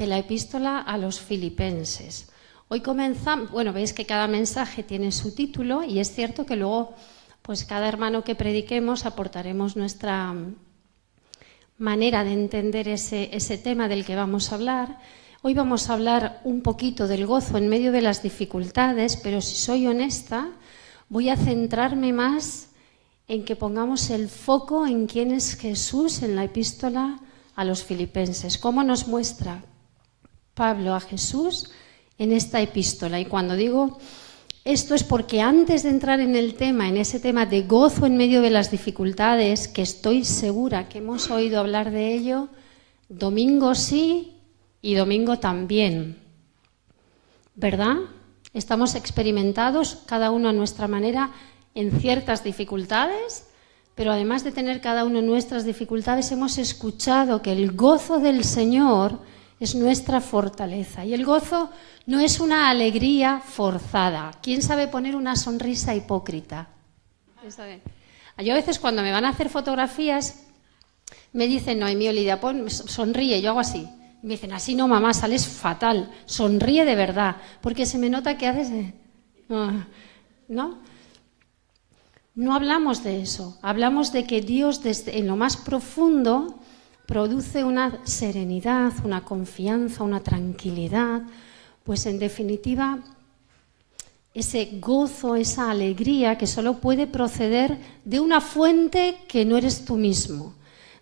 de la epístola a los Filipenses. Hoy comenzamos, bueno, veis que cada mensaje tiene su título y es cierto que luego, pues cada hermano que prediquemos aportaremos nuestra manera de entender ese tema del que vamos a hablar. Hoy vamos a hablar un poquito del gozo en medio de las dificultades, pero si soy honesta, voy a centrarme más en que pongamos el foco en quién es Jesús en la epístola a los Filipenses. ¿Cómo nos muestra Pablo a Jesús en esta epístola? Y cuando digo esto es porque antes de entrar en el tema, en ese tema de gozo en medio de las dificultades, que estoy segura que hemos oído hablar de ello, domingo sí y domingo también, ¿verdad? Estamos experimentados, cada uno a nuestra manera, en ciertas dificultades, pero además de tener cada uno nuestras dificultades, hemos escuchado que el gozo del Señor es nuestra fortaleza. Y el gozo no es una alegría forzada. ¿Quién sabe poner una sonrisa hipócrita? Yo a veces cuando me van a hacer fotografías me dicen, Noemí o Lidia, sonríe, yo hago así. Me dicen, así no, mamá, sales fatal, sonríe de verdad, porque se me nota que haces... ¿No? No hablamos de eso, hablamos de que Dios desde en lo más profundo produce una serenidad, una confianza, una tranquilidad, pues en definitiva ese gozo, esa alegría que solo puede proceder de una fuente que no eres tú mismo,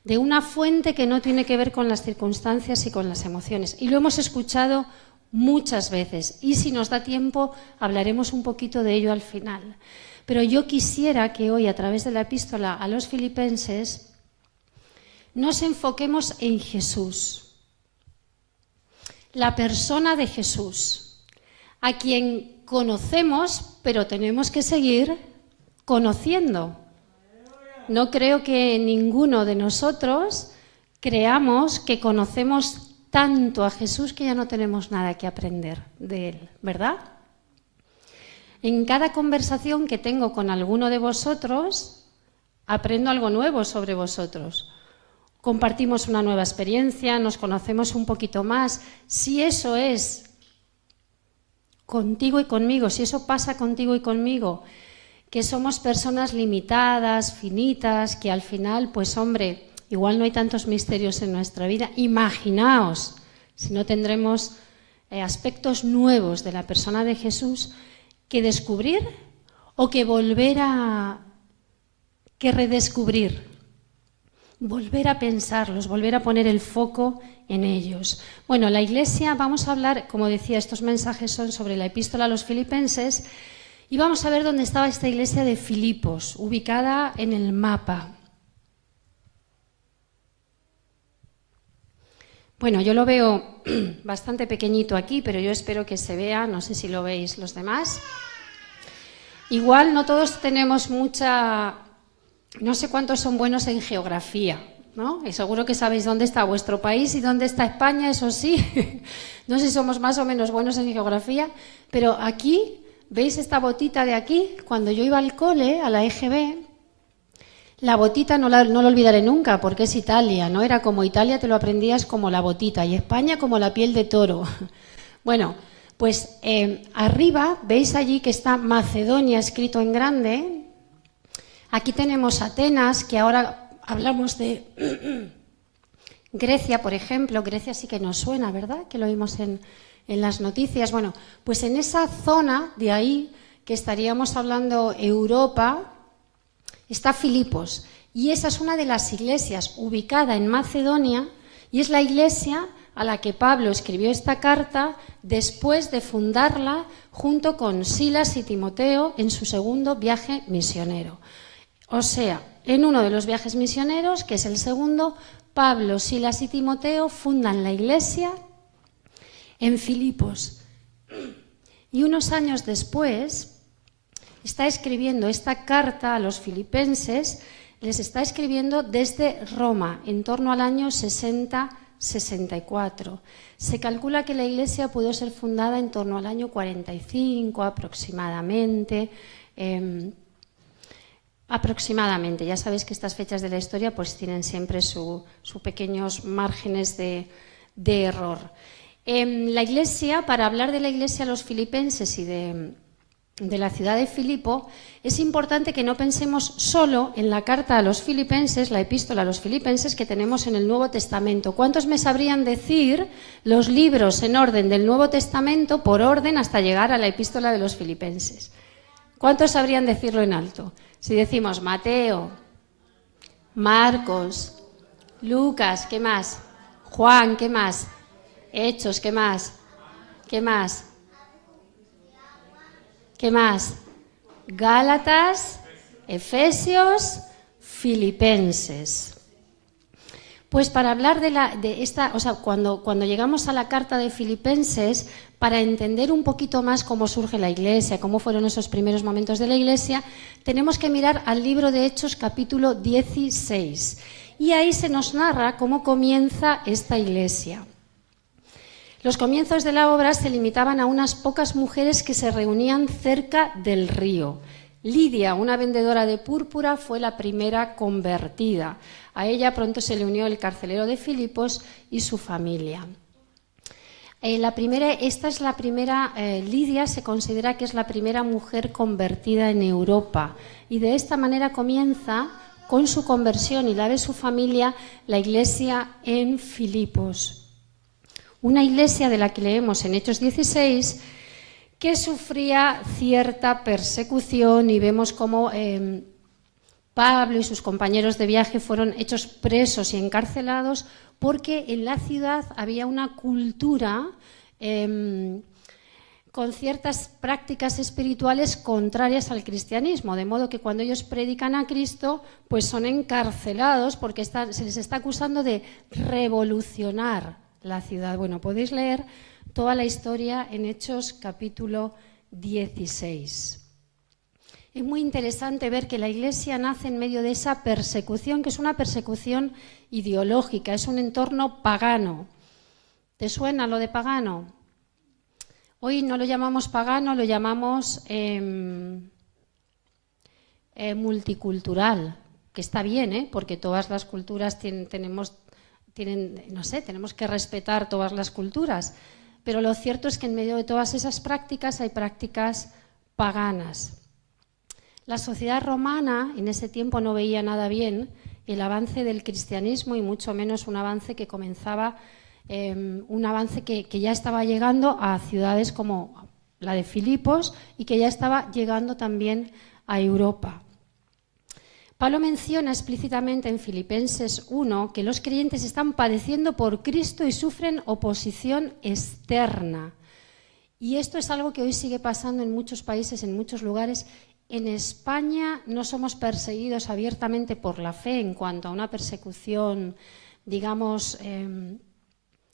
de una fuente que no tiene que ver con las circunstancias y con las emociones. Y lo hemos escuchado muchas veces y si nos da tiempo hablaremos un poquito de ello al final. Pero yo quisiera que hoy a través de la epístola a los Filipenses nos enfoquemos en Jesús, la persona de Jesús, a quien conocemos, pero tenemos que seguir conociendo. No creo que ninguno de nosotros creamos que conocemos tanto a Jesús que ya no tenemos nada que aprender de él, ¿verdad? En cada conversación que tengo con alguno de vosotros, aprendo algo nuevo sobre vosotros. Compartimos una nueva experiencia, nos conocemos un poquito más. Si eso es contigo y conmigo, si eso pasa contigo y conmigo, que somos personas limitadas, finitas, que al final, pues hombre, igual no hay tantos misterios en nuestra vida. Imaginaos si no tendremos aspectos nuevos de la persona de Jesús que descubrir o que redescubrir, volver a pensarlos, volver a poner el foco en ellos. Bueno, la Iglesia, vamos a hablar, como decía, estos mensajes son sobre la epístola a los Filipenses y vamos a ver dónde estaba esta iglesia de Filipos, ubicada en el mapa. Bueno, yo lo veo bastante pequeñito aquí, pero yo espero que se vea, no sé si lo veis los demás. Igual no todos tenemos no sé cuántos son buenos en geografía, ¿no? Y seguro que sabéis dónde está vuestro país y dónde está España, eso sí. No sé si somos más o menos buenos en geografía, pero aquí, ¿veis esta botita de aquí? Cuando yo iba al cole, a la EGB, la botita no lo olvidaré nunca porque es Italia, ¿no? Era como Italia, te lo aprendías como la botita y España como la piel de toro. Bueno, pues arriba veis allí que está Macedonia escrito en grande. Aquí tenemos Atenas, que ahora hablamos de Grecia, por ejemplo. Grecia sí que nos suena, ¿verdad? Que lo vimos en las noticias. Bueno, pues en esa zona de ahí que estaríamos hablando Europa, está Filipos, y esa es una de las iglesias ubicada en Macedonia y es la iglesia a la que Pablo escribió esta carta después de fundarla junto con Silas y Timoteo en su segundo viaje misionero. O sea, en uno de los viajes misioneros, que es el segundo, Pablo, Silas y Timoteo fundan la iglesia en Filipos. Y unos años después está escribiendo esta carta a los filipenses, les está escribiendo desde Roma, en torno al año 60-64. Se calcula que la iglesia pudo ser fundada en torno al año 45 aproximadamente. Ya sabéis que estas fechas de la historia pues tienen siempre sus pequeños márgenes de error. La Iglesia, para hablar de la Iglesia a los filipenses y de la ciudad de Filipo, es importante que no pensemos solo en la carta a los filipenses, la epístola a los filipenses que tenemos en el Nuevo Testamento. ¿Cuántos me sabrían decir los libros en orden del Nuevo Testamento, por orden, hasta llegar a la epístola de los filipenses? ¿Cuántos sabrían decirlo en alto? Si decimos Mateo, Marcos, Lucas, ¿qué más? Juan, ¿qué más? Hechos, ¿qué más? ¿Qué más? ¿Qué más? Gálatas, Efesios, Filipenses. Pues para hablar de esta, o sea, cuando llegamos a la carta de Filipenses, para entender un poquito más cómo surge la Iglesia, cómo fueron esos primeros momentos de la Iglesia, tenemos que mirar al libro de Hechos, capítulo 16. Y ahí se nos narra cómo comienza esta Iglesia. Los comienzos de la obra se limitaban a unas pocas mujeres que se reunían cerca del río. Lidia, una vendedora de púrpura, fue la primera convertida. A ella pronto se le unió el carcelero de Filipos y su familia. Esta es la primera, Lidia se considera que es la primera mujer convertida en Europa. Y de esta manera comienza, con su conversión y la de su familia, la iglesia en Filipos. Una iglesia de la que leemos en Hechos 16 que sufría cierta persecución y vemos cómo Pablo y sus compañeros de viaje fueron hechos presos y encarcelados porque en la ciudad había una cultura con ciertas prácticas espirituales contrarias al cristianismo, de modo que cuando ellos predican a Cristo, pues son encarcelados porque se les está acusando de revolucionar la ciudad. Bueno, podéis leer toda la historia en Hechos capítulo 16. Es muy interesante ver que la Iglesia nace en medio de esa persecución, que es una persecución ideológica, es un entorno pagano. ¿Te suena lo de pagano? Hoy no lo llamamos pagano, lo llamamos multicultural, que está bien, porque todas las culturas tenemos, no sé, tenemos que respetar todas las culturas, pero lo cierto es que en medio de todas esas prácticas hay prácticas paganas. La sociedad romana en ese tiempo no veía nada bien el avance del cristianismo y mucho menos un avance que comenzaba, un avance que ya estaba llegando a ciudades como la de Filipos y que ya estaba llegando también a Europa. Pablo menciona explícitamente en Filipenses 1 que los creyentes están padeciendo por Cristo y sufren oposición externa. Y esto es algo que hoy sigue pasando en muchos países, en muchos lugares. En España no somos perseguidos abiertamente por la fe en cuanto a una persecución, digamos,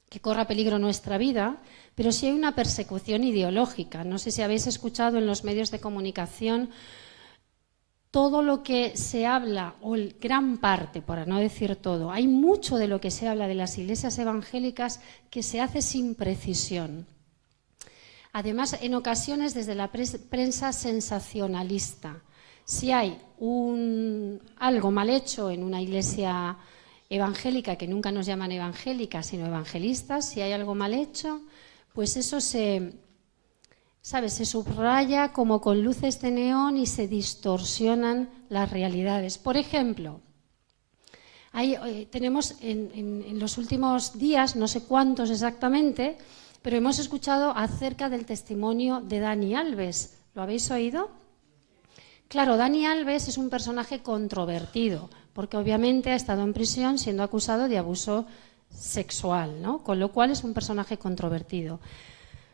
que corra peligro nuestra vida, pero sí hay una persecución ideológica. No sé si habéis escuchado en los medios de comunicación todo lo que se habla, o gran parte, para no decir todo, hay mucho de lo que se habla de las iglesias evangélicas que se hace sin precisión. Además, en ocasiones desde la prensa sensacionalista. Si hay algo mal hecho en una iglesia evangélica, que nunca nos llaman evangélicas, sino evangelistas, si hay algo mal hecho, pues eso se subraya como con luces de neón y se distorsionan las realidades. Por ejemplo, tenemos en los últimos días, no sé cuántos exactamente, pero hemos escuchado acerca del testimonio de Dani Alves. ¿Lo habéis oído? Claro, Dani Alves es un personaje controvertido, porque obviamente ha estado en prisión siendo acusado de abuso sexual, ¿no? Con lo cual es un personaje controvertido.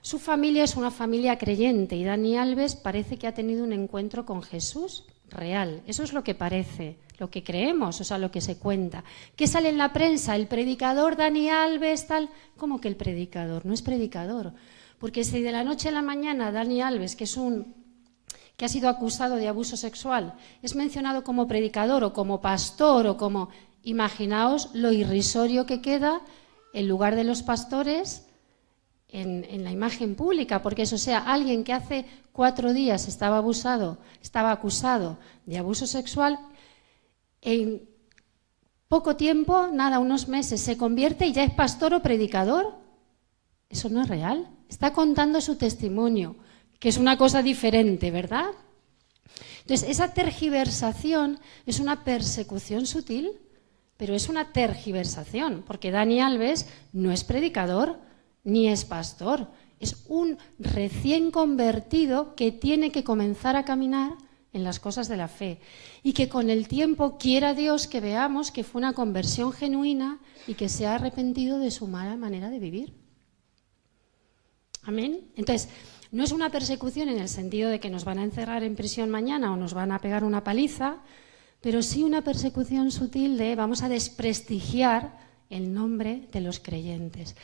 Su familia es una familia creyente y Dani Alves parece que ha tenido un encuentro con Jesús real. Eso es lo que parece, lo que creemos, o sea, lo que se cuenta. ¿Qué sale en la prensa? El predicador Dani Alves, tal. ¿Cómo que el predicador? No es predicador. Porque si de la noche a la mañana Dani Alves, que ha sido acusado de abuso sexual, es mencionado como predicador o como pastor o como... Imaginaos lo irrisorio que queda en lugar de los pastores en la imagen pública, porque eso, sea, alguien que hace 4 días estaba acusado de abuso sexual, en poco tiempo, unos meses, se convierte y ya es pastor o predicador. Eso no es real. Está contando su testimonio, que es una cosa diferente, ¿verdad? Entonces, esa tergiversación es una persecución sutil, pero es una tergiversación, porque Dani Alves no es predicador ni es pastor, es un recién convertido que tiene que comenzar a caminar en las cosas de la fe y que con el tiempo quiera Dios que veamos que fue una conversión genuina y que se ha arrepentido de su mala manera de vivir. Amén. Entonces, no es una persecución en el sentido de que nos van a encerrar en prisión mañana o nos van a pegar una paliza, pero sí una persecución sutil de vamos a desprestigiar el nombre de los creyentes.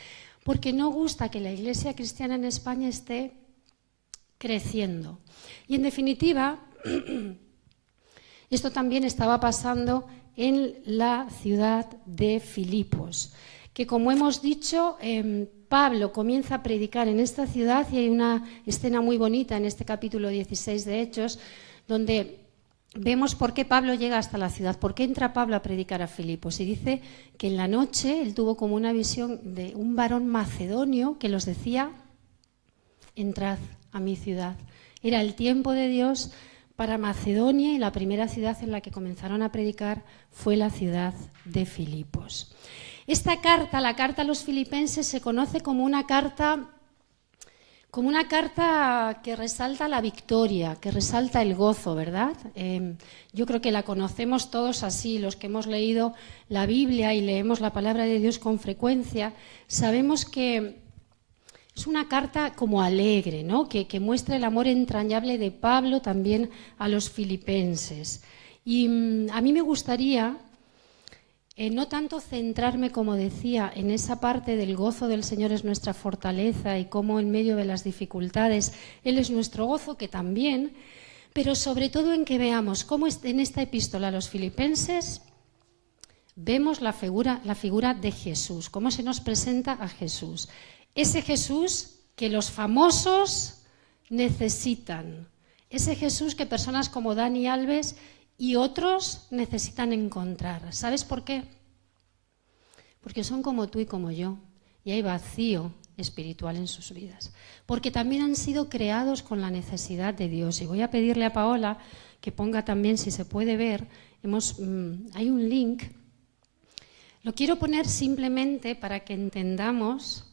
Porque no gusta que la Iglesia cristiana en España esté creciendo. Y en definitiva, esto también estaba pasando en la ciudad de Filipos, que como hemos dicho, Pablo comienza a predicar en esta ciudad y hay una escena muy bonita en este capítulo 16 de Hechos, donde vemos por qué Pablo llega hasta la ciudad, por qué entra Pablo a predicar a Filipos. Y dice que en la noche él tuvo como una visión de un varón macedonio que los decía, entrad a mi ciudad. Era el tiempo de Dios para Macedonia y la primera ciudad en la que comenzaron a predicar fue la ciudad de Filipos. Esta carta, la carta a los filipenses, se conoce como una carta que resalta la victoria, que resalta el gozo, ¿verdad? Yo creo que la conocemos todos así, los que hemos leído la Biblia y leemos la palabra de Dios con frecuencia, sabemos que es una carta como alegre, ¿no? Que muestra el amor entrañable de Pablo también a los filipenses. Y a mí me gustaría no tanto centrarme, como decía, en esa parte del gozo del Señor es nuestra fortaleza y cómo en medio de las dificultades Él es nuestro gozo, que también, pero sobre todo en que veamos cómo en esta epístola a los filipenses vemos la figura de Jesús, cómo se nos presenta a Jesús. Ese Jesús que los famosos necesitan, ese Jesús que personas como Dani Alves y otros necesitan encontrar. ¿Sabes por qué? Porque son como tú y como yo, y hay vacío espiritual en sus vidas. Porque también han sido creados con la necesidad de Dios. Y voy a pedirle a Paola que ponga también, si se puede ver, hay un link. Lo quiero poner simplemente para que entendamos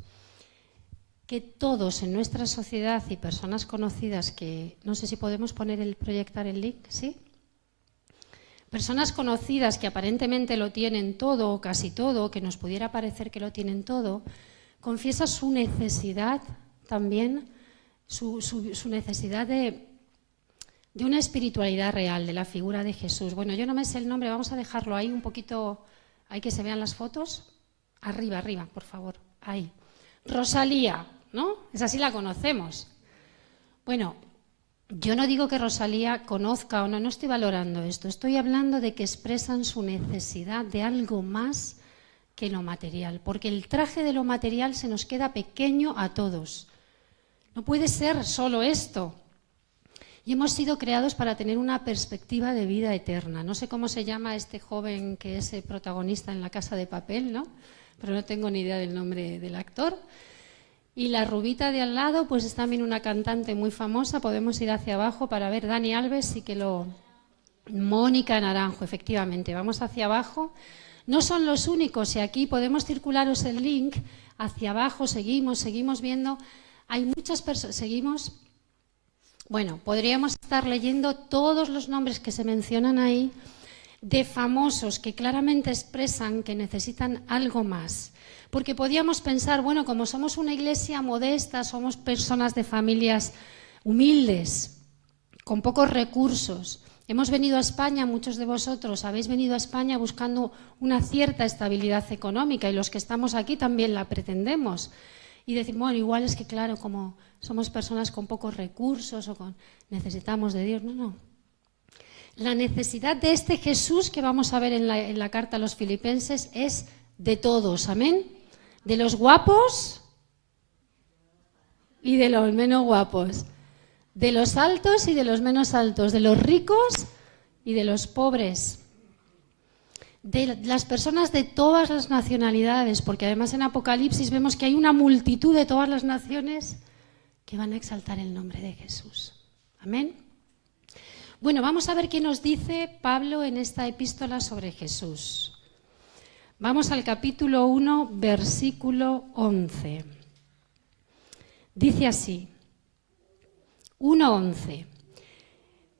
que todos en nuestra sociedad y personas conocidas que, no sé si podemos proyectar el link, ¿sí? Personas conocidas que aparentemente lo tienen todo o casi todo, que nos pudiera parecer que lo tienen todo, confiesa su necesidad también, su necesidad de una espiritualidad real, de la figura de Jesús. Bueno, yo no me sé el nombre, vamos a dejarlo ahí un poquito, hay que se vean las fotos. Arriba, por favor, ahí. Rosalía, ¿no? Esa sí la conocemos. Bueno, yo no digo que Rosalía conozca o no estoy valorando esto, estoy hablando de que expresan su necesidad de algo más que lo material, porque el traje de lo material se nos queda pequeño a todos. No puede ser solo esto. Y hemos sido creados para tener una perspectiva de vida eterna. No sé cómo se llama este joven que es el protagonista en La Casa de Papel, ¿no? Pero no tengo ni idea del nombre del actor. Y la rubita de al lado, pues es también una cantante muy famosa. Podemos ir hacia abajo para ver Dani Alves, sí que lo... Mónica Naranjo, efectivamente. Vamos hacia abajo. No son los únicos, y aquí podemos circularos el link. Hacia abajo seguimos viendo. Hay muchas personas... Seguimos. Bueno, podríamos estar leyendo todos los nombres que se mencionan ahí de famosos que claramente expresan que necesitan algo más. Porque podíamos pensar, bueno, como somos una iglesia modesta, somos personas de familias humildes, con pocos recursos. Hemos venido a España, muchos de vosotros habéis venido a España buscando una cierta estabilidad económica y los que estamos aquí también la pretendemos. Y decir, bueno, igual es que claro, como somos personas con pocos recursos o necesitamos de Dios. No. La necesidad de este Jesús que vamos a ver en la carta a los filipenses es de todos, amén. De los guapos y de los menos guapos, de los altos y de los menos altos, de los ricos y de los pobres, de las personas de todas las nacionalidades, porque además en Apocalipsis vemos que hay una multitud de todas las naciones que van a exaltar el nombre de Jesús. Amén. Bueno, vamos a ver qué nos dice Pablo en esta epístola sobre Jesús. Vamos al capítulo 1, versículo 11. Dice así, 1:11.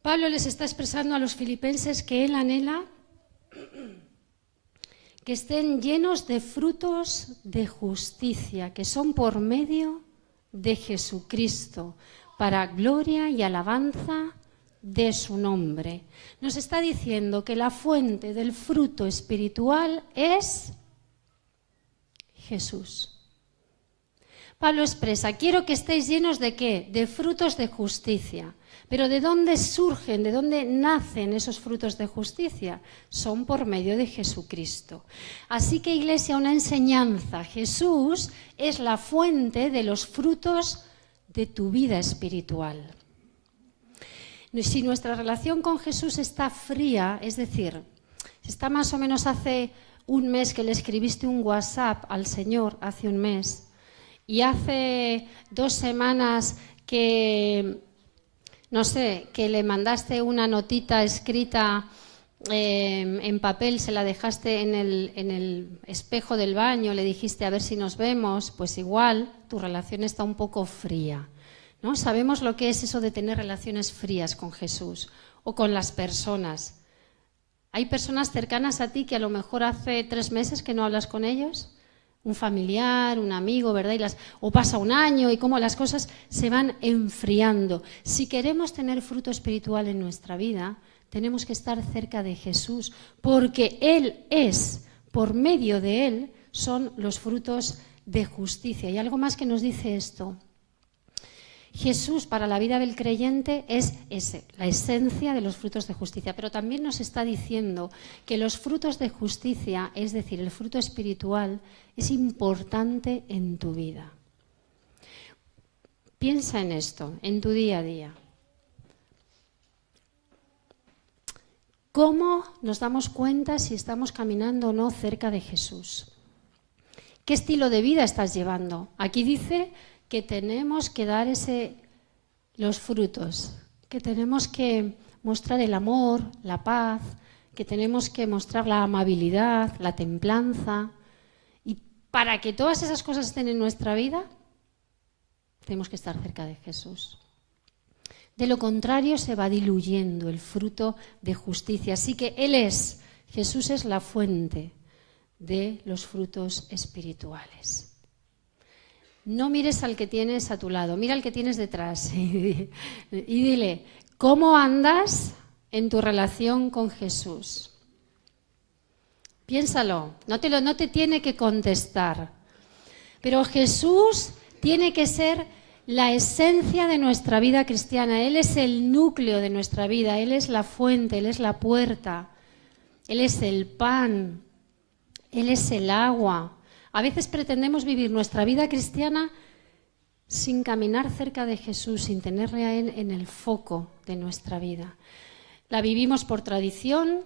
Pablo les está expresando a los filipenses que él anhela que estén llenos de frutos de justicia, que son por medio de Jesucristo, para gloria y alabanza de su nombre. Nos está diciendo que la fuente del fruto espiritual es Jesús. Pablo expresa, quiero que estéis llenos de ¿qué? De frutos de justicia. Pero ¿de dónde surgen, de dónde nacen esos frutos de justicia? Son por medio de Jesucristo. Así que, Iglesia, una enseñanza. Jesús es la fuente de los frutos de tu vida espiritual. Si nuestra relación con Jesús está fría, es decir, está más o menos hace un mes que le escribiste un WhatsApp al Señor, hace un mes, y hace 2 semanas que, no sé, que le mandaste una notita escrita en papel, se la dejaste en el espejo del baño, le dijiste a ver si nos vemos, pues igual tu relación está un poco fría, ¿no? Sabemos lo que es eso de tener relaciones frías con Jesús o con las personas. Hay personas cercanas a ti que a lo mejor hace 3 meses que no hablas con ellos, un familiar, un amigo, ¿verdad? O pasa un año y cómo las cosas se van enfriando. Si queremos tener fruto espiritual en nuestra vida, tenemos que estar cerca de Jesús, porque Él es, por medio de Él, son los frutos de justicia. Y algo más que nos dice esto. Jesús para la vida del creyente es la esencia de los frutos de justicia, pero también nos está diciendo que los frutos de justicia, es decir, el fruto espiritual, es importante en tu vida. Piensa en esto, en tu día a día. ¿Cómo nos damos cuenta si estamos caminando o no cerca de Jesús? ¿Qué estilo de vida estás llevando? Aquí dice que tenemos que dar los frutos, que tenemos que mostrar el amor, la paz, que tenemos que mostrar la amabilidad, la templanza. Y para que todas esas cosas estén en nuestra vida, tenemos que estar cerca de Jesús. De lo contrario, se va diluyendo el fruto de justicia. Así que Jesús es la fuente de los frutos espirituales. No mires al que tienes a tu lado, mira al que tienes detrás y dile, ¿cómo andas en tu relación con Jesús? Piénsalo, no te tiene que contestar, pero Jesús tiene que ser la esencia de nuestra vida cristiana. Él es el núcleo de nuestra vida, Él es la fuente, Él es la puerta, Él es el pan, Él es el agua. A veces pretendemos vivir nuestra vida cristiana sin caminar cerca de Jesús, sin tenerle a Él en el foco de nuestra vida. La vivimos por tradición,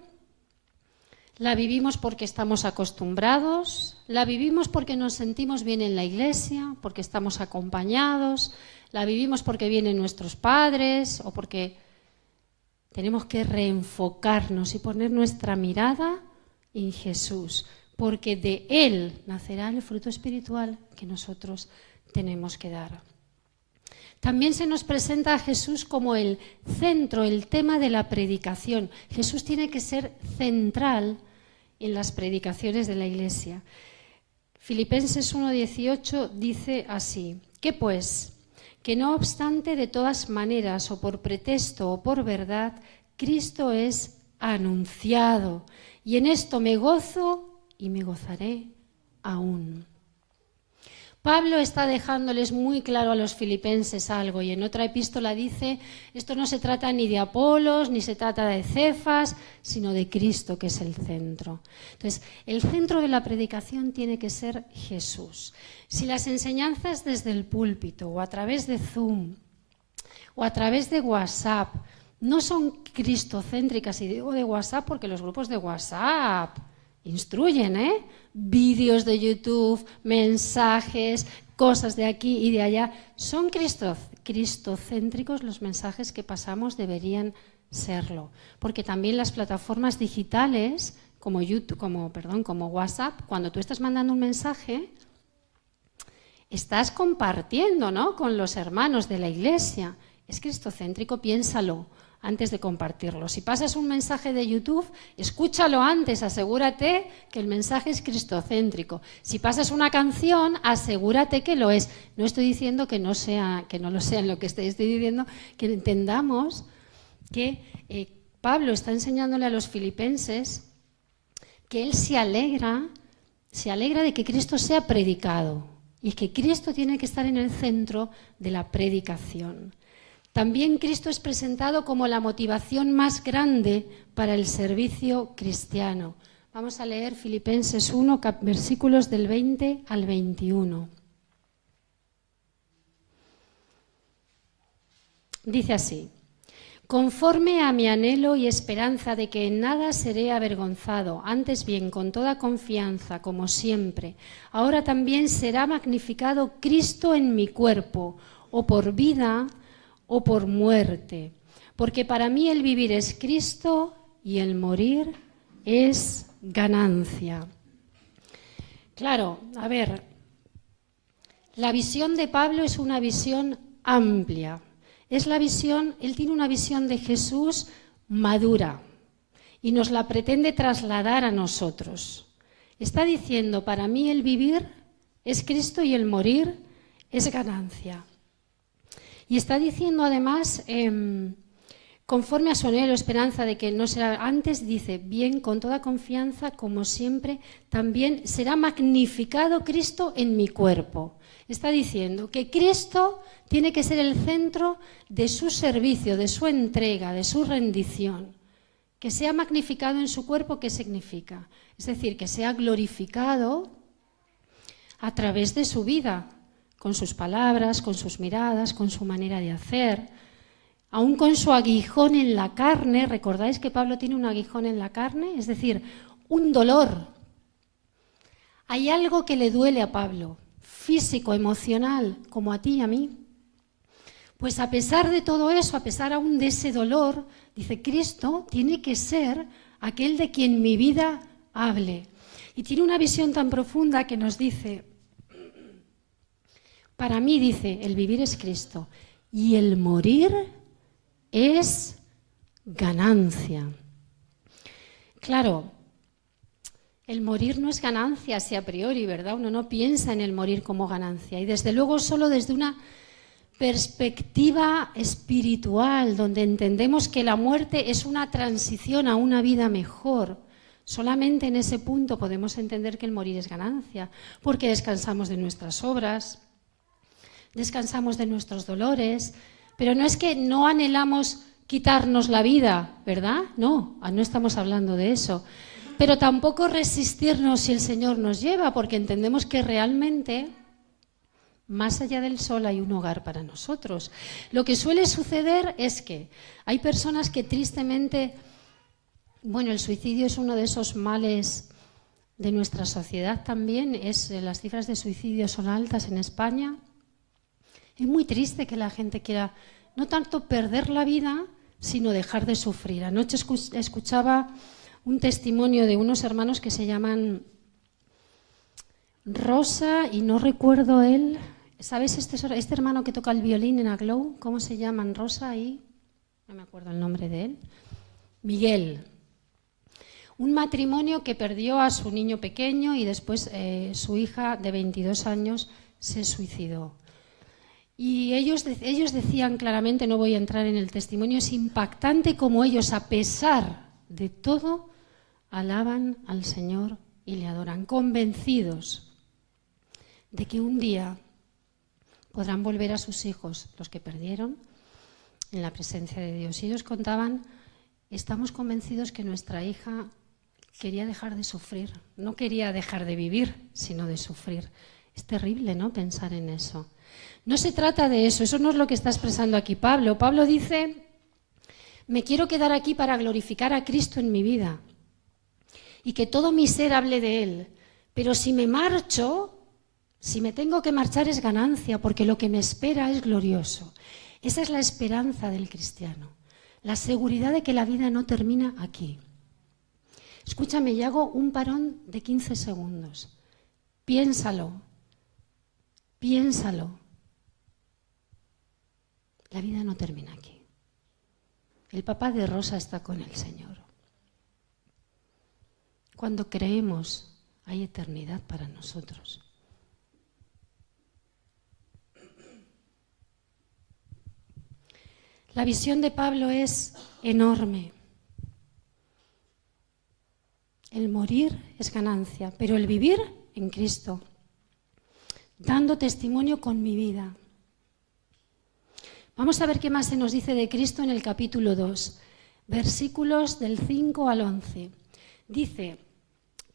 la vivimos porque estamos acostumbrados, la vivimos porque nos sentimos bien en la iglesia, porque estamos acompañados, la vivimos porque vienen nuestros padres o porque tenemos que reenfocarnos y poner nuestra mirada en Jesús, porque de Él nacerá el fruto espiritual que nosotros tenemos que dar. También se nos presenta a Jesús como el centro, el tema de la predicación. Jesús tiene que ser central en las predicaciones de la Iglesia. Filipenses 1:18 dice así, ¿qué pues? Que no obstante de todas maneras o por pretexto o por verdad, Cristo es anunciado y en esto me gozo y me gozaré aún. Pablo está dejándoles muy claro a los filipenses algo y en otra epístola dice, esto no se trata ni de Apolos, ni se trata de Cefas, sino de Cristo, que es el centro. Entonces, el centro de la predicación tiene que ser Jesús. Si las enseñanzas desde el púlpito o a través de Zoom o a través de WhatsApp no son cristocéntricas, y digo de WhatsApp porque los grupos de WhatsApp instruyen, vídeos de YouTube, mensajes, cosas de aquí y de allá. Son cristocéntricos los mensajes que pasamos, deberían serlo. Porque también las plataformas digitales, como WhatsApp, cuando tú estás mandando un mensaje, estás compartiendo, ¿no?, con los hermanos de la iglesia. Es cristocéntrico, piénsalo antes de compartirlo. Si pasas un mensaje de YouTube, escúchalo antes, asegúrate que el mensaje es cristocéntrico. Si pasas una canción, asegúrate que lo es. No estoy diciendo que no lo sea en lo que estoy diciendo, que entendamos que Pablo está enseñándole a los filipenses que él se alegra de que Cristo sea predicado y que Cristo tiene que estar en el centro de la predicación. También Cristo es presentado como la motivación más grande para el servicio cristiano. Vamos a leer Filipenses 1, versículos del 20 al 21. Dice así: conforme a mi anhelo y esperanza de que en nada seré avergonzado, antes bien con toda confianza, como siempre, ahora también será magnificado Cristo en mi cuerpo, o por vida o por muerte, porque para mí el vivir es Cristo y el morir es ganancia. Claro, a ver, la visión de Pablo es una visión amplia. Es la visión, él tiene una visión de Jesús madura y nos la pretende trasladar a nosotros. Está diciendo, para mí el vivir es Cristo y el morir es ganancia. Y está diciendo además, conforme a su anhelo, esperanza de que no será, antes dice, bien, con toda confianza, como siempre, también será magnificado Cristo en mi cuerpo. Está diciendo que Cristo tiene que ser el centro de su servicio, de su entrega, de su rendición. Que sea magnificado en su cuerpo, ¿qué significa? Es decir, que sea glorificado a través de su vida, con sus palabras, con sus miradas, con su manera de hacer, aún con su aguijón en la carne. ¿Recordáis que Pablo tiene un aguijón en la carne? Es decir, un dolor. Hay algo que le duele a Pablo, físico, emocional, como a ti y a mí. Pues a pesar de todo eso, a pesar aún de ese dolor, dice, Cristo tiene que ser aquel de quien mi vida hable. Y tiene una visión tan profunda que nos dice, para mí, dice, el vivir es Cristo y el morir es ganancia. Claro, el morir no es ganancia así a priori, ¿verdad? Uno no piensa en el morir como ganancia. Y desde luego solo desde una perspectiva espiritual, donde entendemos que la muerte es una transición a una vida mejor. Solamente en ese punto podemos entender que el morir es ganancia, porque descansamos de nuestras obras, descansamos de nuestros dolores, pero no es que no anhelamos quitarnos la vida, ¿verdad? No estamos hablando de eso. Pero tampoco resistirnos si el Señor nos lleva, porque entendemos que realmente más allá del sol hay un hogar para nosotros. Lo que suele suceder es que hay personas que tristemente, el suicidio es uno de esos males de nuestra sociedad también, las cifras de suicidio son altas en España. Es muy triste que la gente quiera no tanto perder la vida, sino dejar de sufrir. Anoche escuchaba un testimonio de unos hermanos que se llaman Rosa y no recuerdo él. ¿Sabes este hermano que toca el violín en Aglow? ¿Cómo se llaman? Rosa y... no me acuerdo el nombre de él. Miguel. Un matrimonio que perdió a su niño pequeño y después su hija de 22 años se suicidó. Y ellos decían claramente, no voy a entrar en el testimonio, es impactante como ellos, a pesar de todo, alaban al Señor y le adoran, convencidos de que un día podrán volver a sus hijos, los que perdieron, en la presencia de Dios. Y ellos contaban, estamos convencidos que nuestra hija quería dejar de sufrir, no quería dejar de vivir, sino de sufrir. Es terrible, ¿no?, pensar en eso. No se trata de eso no es lo que está expresando aquí Pablo. Pablo dice, me quiero quedar aquí para glorificar a Cristo en mi vida. y que todo mi ser hable de Él. Pero si me marcho, si me tengo que marchar es ganancia, porque lo que me espera es glorioso. Esa es la esperanza del cristiano, la seguridad de que la vida no termina aquí. Escúchame, y hago un parón de 15 segundos. Piénsalo, piénsalo. La vida no termina aquí. El papá de Rosa está con el Señor. Cuando creemos, hay eternidad para nosotros. La visión de Pablo es enorme. El morir es ganancia, pero el vivir en Cristo, dando testimonio con mi vida. Vamos a ver qué más se nos dice de Cristo en el capítulo 2, versículos del 5 al 11. Dice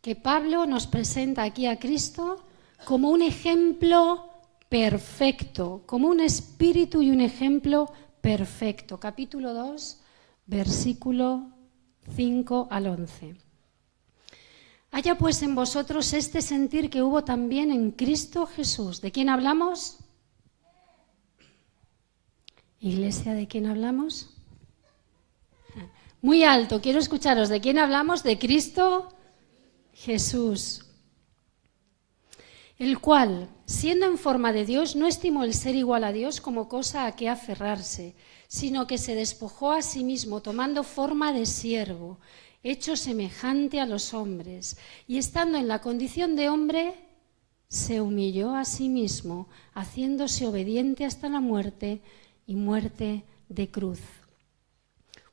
que Pablo nos presenta aquí a Cristo como un ejemplo perfecto, como un espíritu y un ejemplo perfecto. Capítulo 2, versículo 5 al 11. Haya pues en vosotros este sentir que hubo también en Cristo Jesús. ¿De quién hablamos? Iglesia, ¿de quién hablamos? Muy alto, quiero escucharos. ¿De quién hablamos? De Cristo Jesús. El cual, siendo en forma de Dios, no estimó el ser igual a Dios como cosa a que aferrarse, sino que se despojó a sí mismo, tomando forma de siervo, hecho semejante a los hombres, y estando en la condición de hombre, se humilló a sí mismo, haciéndose obediente hasta la muerte y muerte de cruz.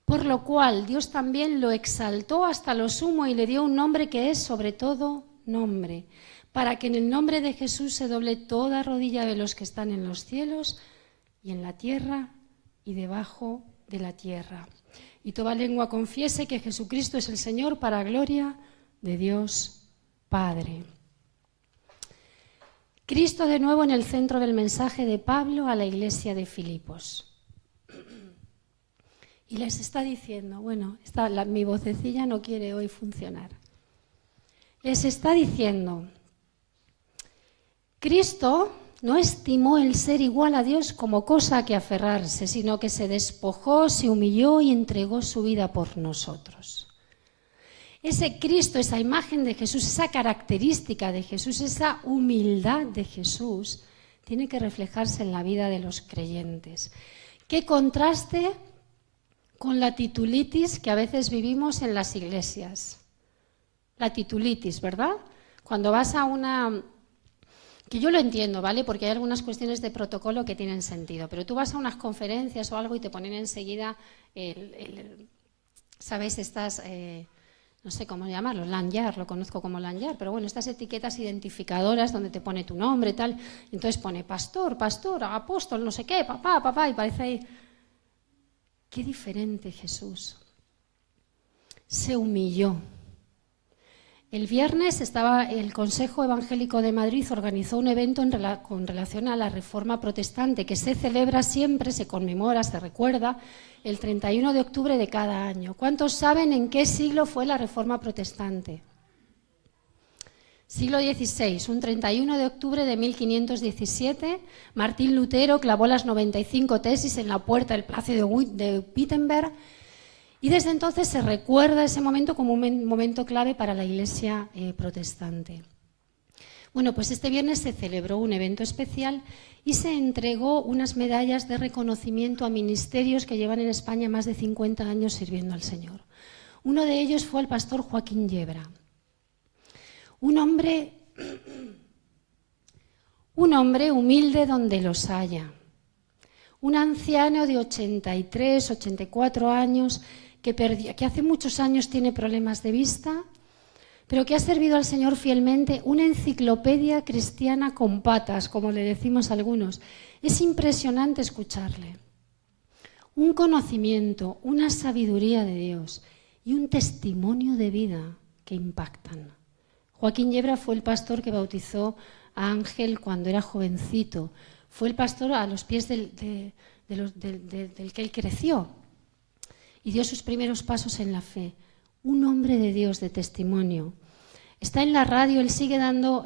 Por lo cual Dios también lo exaltó hasta lo sumo y le dio un nombre que es sobre todo nombre, para que en el nombre de Jesús se doble toda rodilla de los que están en los cielos y en la tierra y debajo de la tierra. Y toda lengua confiese que Jesucristo es el Señor, para gloria de Dios Padre. Cristo de nuevo en el centro del mensaje de Pablo a la iglesia de Filipos. Y les está diciendo, bueno, mi vocecilla no quiere hoy funcionar. Les está diciendo, Cristo no estimó el ser igual a Dios como cosa a que aferrarse, sino que se despojó, se humilló y entregó su vida por nosotros. Ese Cristo, esa imagen de Jesús, esa característica de Jesús, esa humildad de Jesús, tiene que reflejarse en la vida de los creyentes. ¿Qué contraste con la titulitis que a veces vivimos en las iglesias? La titulitis, ¿verdad? Cuando vas a una... que yo lo entiendo, ¿vale? Porque hay algunas cuestiones de protocolo que tienen sentido, pero tú vas a unas conferencias o algo y te ponen enseguida, ¿sabéis? Estas... no sé cómo llamarlo, lanyard, lo conozco como lanyard, pero bueno, estas etiquetas identificadoras donde te pone tu nombre, tal, entonces pone pastor, apóstol, no sé qué, papá, y parece ahí... Qué diferente Jesús. Se humilló. El viernes el Consejo Evangélico de Madrid organizó un evento con relación a la Reforma Protestante, que se celebra siempre, se conmemora, se recuerda, el 31 de octubre de cada año. ¿Cuántos saben en qué siglo fue la Reforma Protestante? Siglo XVI, un 31 de octubre de 1517, Martín Lutero clavó las 95 tesis en la puerta del Palacio de Wittenberg, y desde entonces se recuerda ese momento como un momento clave para la Iglesia protestante. Bueno, pues este viernes se celebró un evento especial y se entregó unas medallas de reconocimiento a ministerios que llevan en España más de 50 años sirviendo al Señor. Uno de ellos fue el pastor Joaquín Yebra. Un hombre humilde donde los haya. Un anciano de 83, 84 años que hace muchos años tiene problemas de vista, pero que ha servido al Señor fielmente, una enciclopedia cristiana con patas, como le decimos algunos. Es impresionante escucharle. Un conocimiento, una sabiduría de Dios y un testimonio de vida que impactan. Joaquín Yebra fue el pastor que bautizó a Ángel cuando era jovencito. Fue el pastor a los pies del que él creció y dio sus primeros pasos en la fe. un hombre de Dios, de testimonio. Está en la radio, él sigue dando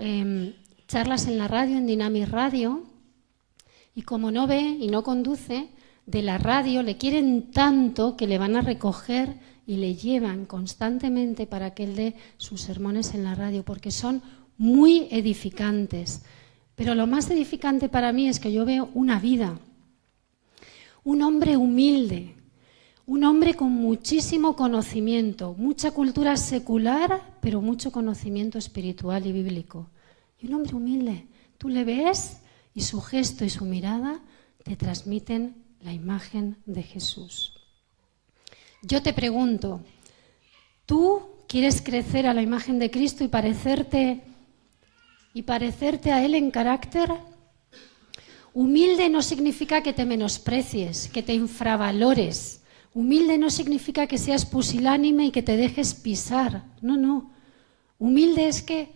charlas en la radio, en Dynamic Radio, y como no ve y no conduce, de la radio le quieren tanto que le van a recoger y le llevan constantemente para que él dé sus sermones en la radio, porque son muy edificantes. Pero lo más edificante para mí es que yo veo una vida, un hombre humilde, un hombre con muchísimo conocimiento, mucha cultura secular, pero mucho conocimiento espiritual y bíblico. Y un hombre humilde, tú le ves y su gesto y su mirada te transmiten la imagen de Jesús. Yo te pregunto, ¿tú quieres crecer a la imagen de Cristo y parecerte a Él en carácter? Humilde no significa que te menosprecies, que te infravalores. Humilde no significa que seas pusilánime y que te dejes pisar. No, no. Humilde es que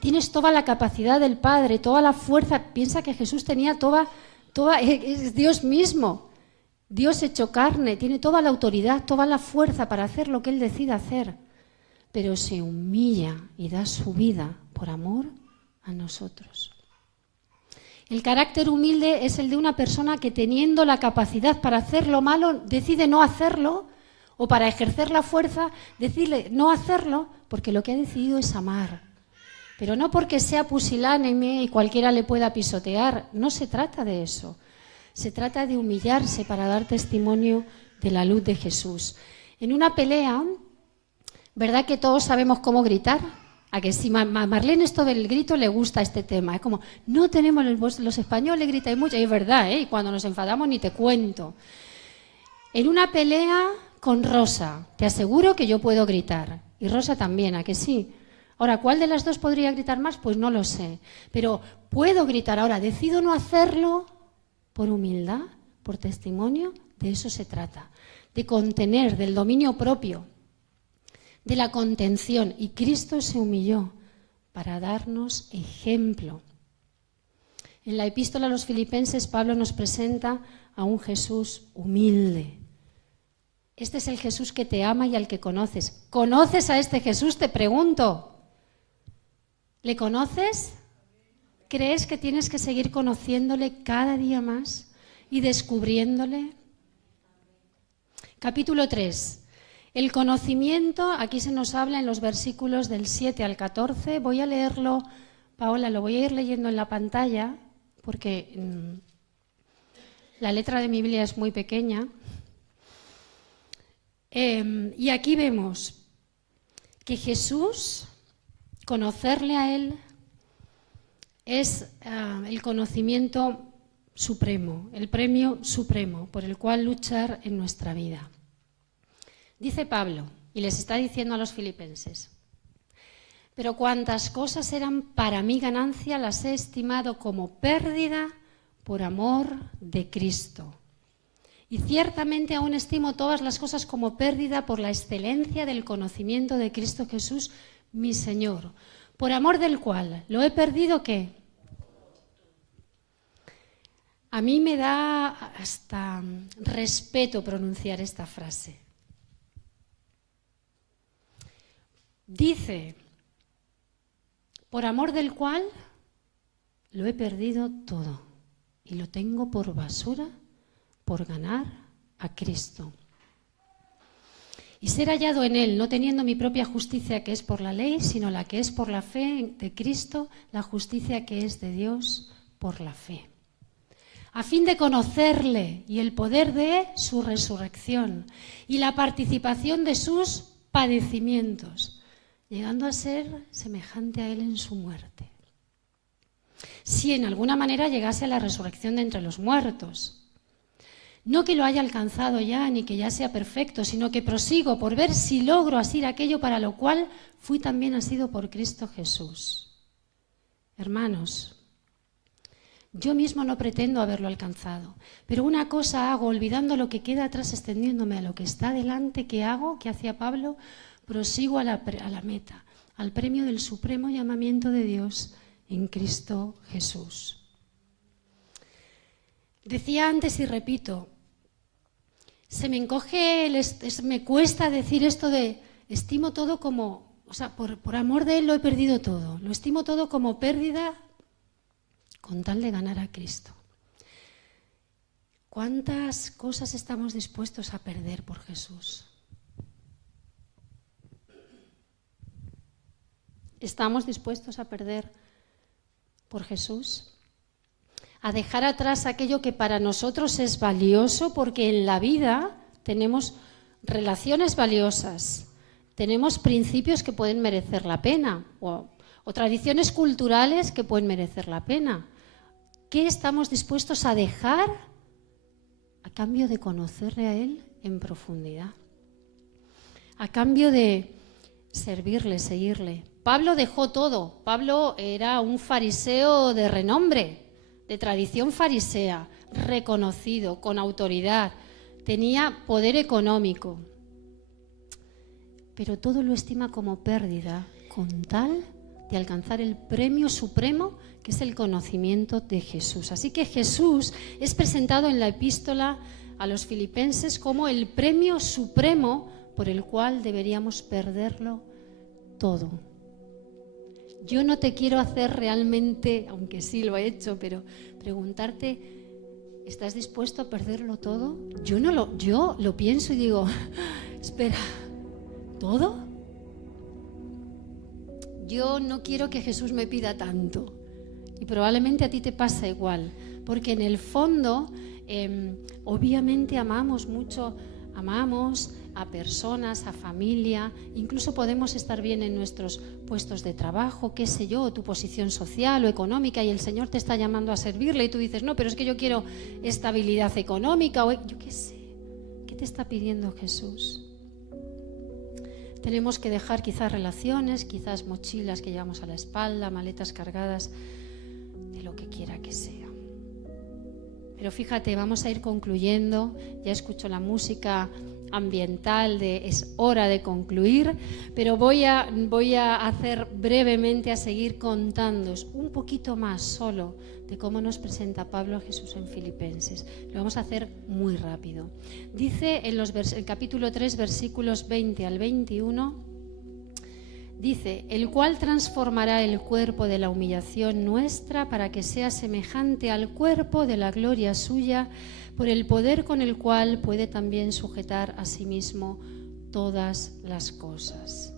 tienes toda la capacidad del Padre, toda la fuerza. Piensa que Jesús tenía es Dios mismo. Dios hecho carne, tiene toda la autoridad, toda la fuerza para hacer lo que Él decida hacer. Pero se humilla y da su vida por amor a nosotros. El carácter humilde es el de una persona que, teniendo la capacidad para hacer lo malo, decide no hacerlo, o para ejercer la fuerza, decide no hacerlo, porque lo que ha decidido es amar. Pero no porque sea pusilánime y cualquiera le pueda pisotear, no se trata de eso. Se trata de humillarse para dar testimonio de la luz de Jesús. En una pelea, ¿verdad que todos sabemos cómo gritar? A que si Marlene esto del grito le gusta este tema. Es como, no tenemos, los españoles gritan mucho, y es verdad, y cuando nos enfadamos ni te cuento. En una pelea con Rosa, te aseguro que yo puedo gritar. Y Rosa también, ¿a que sí? Ahora, ¿cuál de las dos podría gritar más? Pues no lo sé. Pero puedo gritar. Ahora, decido no hacerlo por humildad, por testimonio. De eso se trata. De contener, del dominio propio, de la contención. Y Cristo se humilló para darnos ejemplo. En la epístola a los Filipenses, Pablo nos presenta a un Jesús humilde. Este es el Jesús que te ama y al que conoces. ¿Conoces a este Jesús? Te pregunto. ¿Le conoces? ¿Crees que tienes que seguir conociéndole cada día más y descubriéndole? Capítulo 3. El conocimiento, aquí se nos habla en los versículos del 7 al 14. Voy a leerlo, Paola, lo voy a ir leyendo en la pantalla, porque la letra de mi Biblia es muy pequeña. Y aquí vemos que Jesús, conocerle a Él, es el conocimiento supremo, el premio supremo por el cual luchar en nuestra vida. Dice Pablo, y les está diciendo a los filipenses, pero cuantas cosas eran para mí ganancia, las he estimado como pérdida por amor de Cristo. Y ciertamente aún estimo todas las cosas como pérdida por la excelencia del conocimiento de Cristo Jesús, mi Señor, por amor del cual lo he perdido, ¿qué? A mí me da hasta respeto pronunciar esta frase. Dice, por amor del cual lo he perdido todo y lo tengo por basura por ganar a Cristo. Y ser hallado en Él, no teniendo mi propia justicia que es por la ley, sino la que es por la fe de Cristo, la justicia que es de Dios por la fe. A fin de conocerle y el poder de su resurrección y la participación de sus padecimientos, llegando a ser semejante a Él en su muerte. Si en alguna manera llegase a la resurrección de entre los muertos. No que lo haya alcanzado ya, ni que ya sea perfecto, sino que prosigo por ver si logro asir aquello para lo cual fui también asido por Cristo Jesús. Hermanos, yo mismo no pretendo haberlo alcanzado, pero una cosa hago, olvidando lo que queda atrás, extendiéndome a lo que está delante. ¿Qué hago? ¿Qué hacía Pablo? Prosigo a la meta, al premio del supremo llamamiento de Dios en Cristo Jesús. Decía antes y repito, se me encoge, me cuesta decir esto de estimo todo como, o sea, por amor de Él lo he perdido todo. Lo estimo todo como pérdida con tal de ganar a Cristo. ¿Cuántas cosas estamos dispuestos a perder por Jesús? ¿Estamos dispuestos a perder por Jesús? A dejar atrás aquello que para nosotros es valioso, porque en la vida tenemos relaciones valiosas, tenemos principios que pueden merecer la pena o tradiciones culturales que pueden merecer la pena. ¿Qué estamos dispuestos a dejar a cambio de conocerle a Él en profundidad? A cambio de servirle, seguirle. Pablo dejó todo. Pablo era un fariseo de renombre, de tradición farisea, reconocido, con autoridad, tenía poder económico, pero todo lo estima como pérdida con tal de alcanzar el premio supremo, que es el conocimiento de Jesús. Así que Jesús es presentado en la epístola a los Filipenses como el premio supremo por el cual deberíamos perderlo todo. Yo no te quiero hacer realmente, aunque sí lo he hecho, pero preguntarte, ¿estás dispuesto a perderlo todo? Yo lo pienso y digo, espera, ¿todo? Yo no quiero que Jesús me pida tanto. Y probablemente a ti te pasa igual, porque en el fondo, obviamente amamos mucho, amamos a personas, a familia, incluso podemos estar bien en nuestros puestos de trabajo, qué sé yo, tu posición social o económica, y el Señor te está llamando a servirle y tú dices, no, pero es que yo quiero estabilidad económica, o yo qué sé, ¿qué te está pidiendo Jesús? Tenemos que dejar quizás relaciones, quizás mochilas que llevamos a la espalda, maletas cargadas de lo que quiera que sea. Pero fíjate, vamos a ir concluyendo, ya escucho la música ambiental de es hora de concluir, pero voy a hacer brevemente, a seguir contándoos un poquito más solo de cómo nos presenta Pablo a Jesús en Filipenses. Lo vamos a hacer muy rápido. Dice en el capítulo 3, versículos 20 al 21, dice, el cual transformará el cuerpo de la humillación nuestra para que sea semejante al cuerpo de la gloria suya, por el poder con el cual puede también sujetar a sí mismo todas las cosas.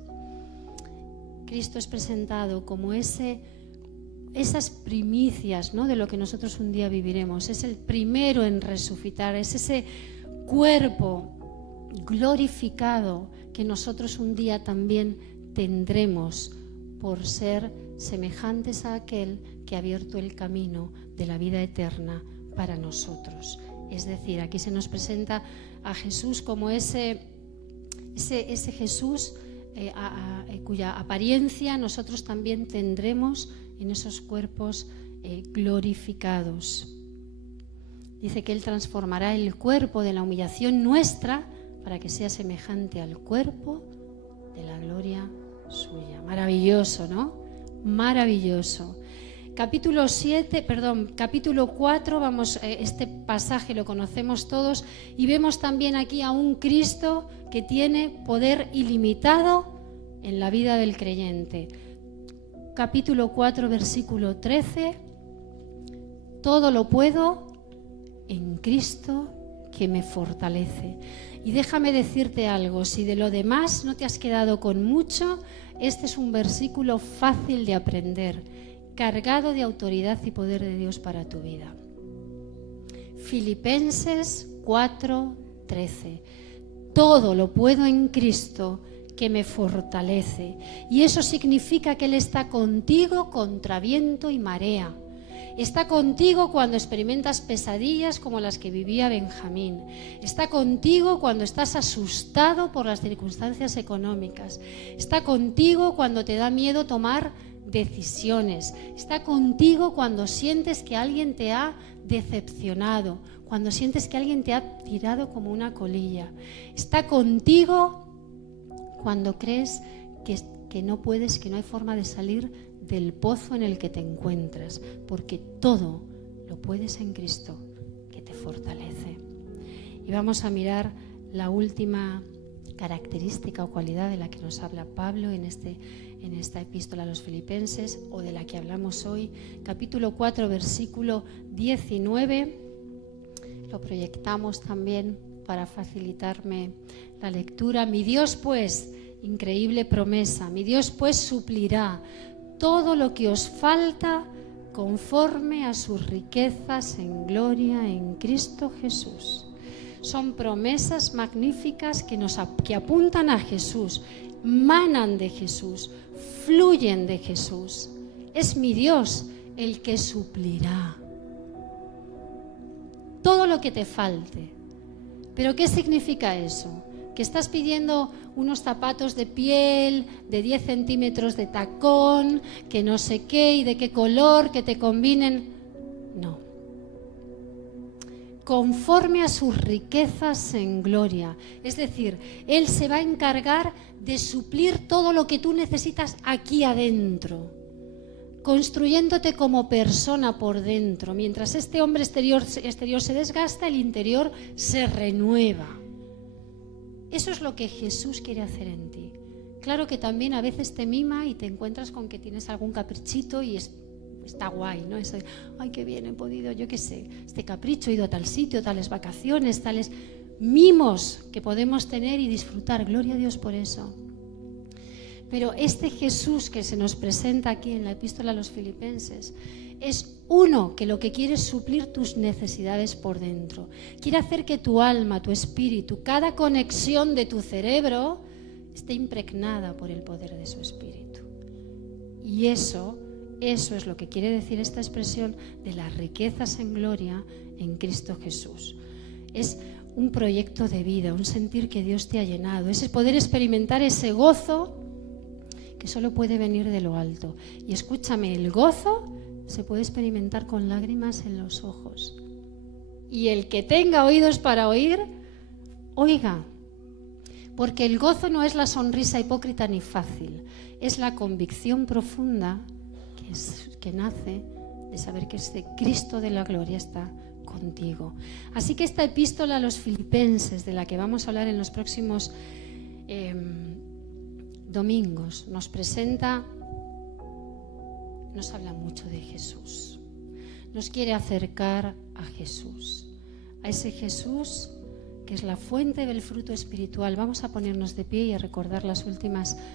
Cristo es presentado como esas primicias, ¿no?, de lo que nosotros un día viviremos. Es el primero en resucitar, es ese cuerpo glorificado que nosotros un día también tendremos por ser semejantes a aquel que ha abierto el camino de la vida eterna para nosotros. Es decir, aquí se nos presenta a Jesús como ese Jesús cuya apariencia nosotros también tendremos en esos cuerpos glorificados. Dice que Él transformará el cuerpo de la humillación nuestra para que sea semejante al cuerpo de la gloria suya. Maravilloso, ¿no? Maravilloso. Capítulo 4, este pasaje lo conocemos todos y vemos también aquí a un Cristo que tiene poder ilimitado en la vida del creyente. Capítulo 4, versículo 13, todo lo puedo en Cristo que me fortalece. Y déjame decirte algo, si de lo demás no te has quedado con mucho, este es un versículo fácil de aprender, cargado de autoridad y poder de Dios para tu vida. Filipenses 4:13. Todo lo puedo en Cristo que me fortalece. Y eso significa que Él está contigo contra viento y marea. Está contigo cuando experimentas pesadillas como las que vivía Benjamín. Está contigo cuando estás asustado por las circunstancias económicas. Está contigo cuando te da miedo tomar decisiones. Está contigo cuando sientes que alguien te ha decepcionado, cuando sientes que alguien te ha tirado como una colilla. Está contigo cuando crees que no puedes, que no hay forma de salir del pozo en el que te encuentras, porque todo lo puedes en Cristo que te fortalece. Y vamos a mirar la última característica o cualidad de la que nos habla Pablo en esta epístola a los Filipenses, o de la que hablamos hoy, capítulo 4, versículo 19. Lo proyectamos también para facilitarme la lectura. Mi Dios, pues, increíble promesa, mi Dios, pues, suplirá todo lo que os falta conforme a sus riquezas en gloria en Cristo Jesús. Son promesas magníficas que apuntan a Jesús, manan de Jesús, fluyen de Jesús. Es mi Dios el que suplirá todo lo que te falte. ¿Pero qué significa eso? ¿Que estás pidiendo unos zapatos de piel de 10 centímetros de tacón, que no sé qué y de qué color, que te combinen? No. Conforme a sus riquezas en gloria. Es decir, Él se va a encargar de suplir todo lo que tú necesitas aquí adentro, construyéndote como persona por dentro. Mientras este hombre exterior se desgasta, el interior se renueva. Eso es lo que Jesús quiere hacer en ti. Claro que también a veces te mima y te encuentras con que tienes algún caprichito y está guay, ¿no? Eso de, ay, qué bien he podido, yo qué sé, este capricho, he ido a tal sitio, tales vacaciones, tales mimos que podemos tener y disfrutar. Gloria a Dios por eso. Pero este Jesús que se nos presenta aquí en la epístola a los Filipenses es uno que lo que quiere es suplir tus necesidades por dentro. Quiere hacer que tu alma, tu espíritu, cada conexión de tu cerebro esté impregnada por el poder de su espíritu. Y eso es lo que quiere decir esta expresión de las riquezas en gloria en Cristo Jesús. Es un proyecto de vida, un sentir que Dios te ha llenado, es poder experimentar ese gozo que solo puede venir de lo alto. Y escúchame, el gozo se puede experimentar con lágrimas en los ojos. Y el que tenga oídos para oír, oiga. Porque el gozo no es la sonrisa hipócrita ni fácil, es la convicción profunda que nace de saber que este Cristo de la gloria está contigo. Así que esta epístola a los Filipenses, de la que vamos a hablar en los próximos domingos, nos habla mucho de Jesús. Nos quiere acercar a Jesús, a ese Jesús que es la fuente del fruto espiritual. Vamos a ponernos de pie y a recordar las últimas